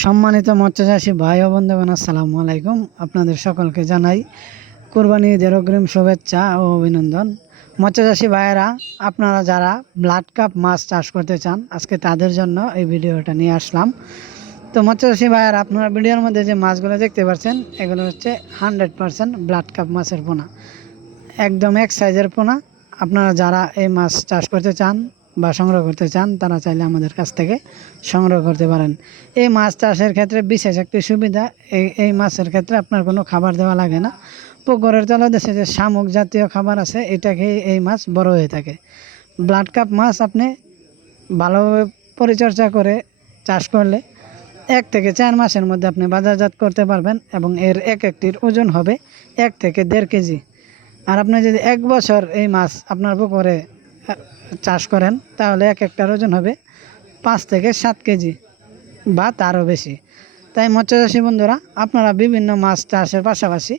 সম্মানিত মৎস্যচাষী ভাই ও বন্ধুগণ, আসসালামু আলাইকুম। আপনাদের সকলকে জানাই কুরবানি ঈদের অগ্রিম শুভেচ্ছা ও অভিনন্দন। মৎস্যচাষী ভাইয়েরা, আপনারা যারা ব্লাড কাপ মাছ চাষ করতে চান, আজকে তাদের জন্য এই ভিডিওটা নিয়ে আসলাম। তো মৎস্যচাষী ভাইয়েরা, আপনারা ভিডিওর মধ্যে যে মাছগুলো দেখতে পাচ্ছেন, এগুলো হচ্ছে 100% ব্লাড কাপ মাছের পোনা, একদম এক সাইজের পোনা। আপনারা যারা এই মাছ চাষ করতে চান বা সংগ্রহ করতে চান, তারা চাইলে আমাদের কাছ থেকে সংগ্রহ করতে পারেন। এই মাছ চাষের ক্ষেত্রে বিশেষ একটি সুবিধা, এই মাছের ক্ষেত্রে আপনার কোনো খাবার দেওয়া লাগে না। পুকুরের তলদেশে যে শামুক জাতীয় খাবার আছে, এটা খেয়ে এই মাছ বড় হয়ে থাকে। ব্লাড কাপ মাছ আপনি ভালোভাবে পরিচর্যা করে চাষ করলে 1 থেকে 4 মাসের মধ্যে আপনি বাজারজাত করতে পারবেন, এবং এর একটির ওজন হবে 1 থেকে 1.5 কেজি। আর আপনি যদি 1 বছর এই মাছ আপনার পুকুরে চাষ করেন, তাহলে একটার ওজন হবে 5 থেকে 7 কেজি বা তারও বেশি। তাই মৎস্যচাষী বন্ধুরা, আপনারা বিভিন্ন মাছ চাষের পাশাপাশি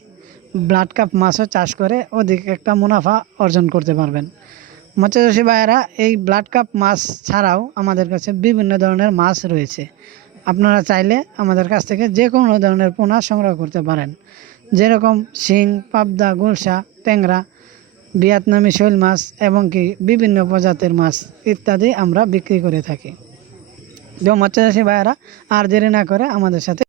ব্লাড কাপ মাছও চাষ করে অধিক একটা মুনাফা অর্জন করতে পারবেন। মৎস্যচাষী ভাইয়েরা, এই ব্লাড কাপ মাছ ছাড়াও আমাদের কাছে বিভিন্ন ধরনের মাছ রয়েছে। আপনারা চাইলে আমাদের কাছ থেকে যে কোনো ধরনের পোনা সংগ্রহ করতে পারেন, যেরকম শিং, পাবদা, গুলশা, ট্যাংরা, ভিয়েতনামি শৈল মাছ এবং কি বিভিন্ন প্রজাতির মাছ ইত্যাদি আমরা বিক্রি করে থাকি। তো মৎস্যচাষী ভাইয়েরা, আর দেরি না করে আমাদের সাথে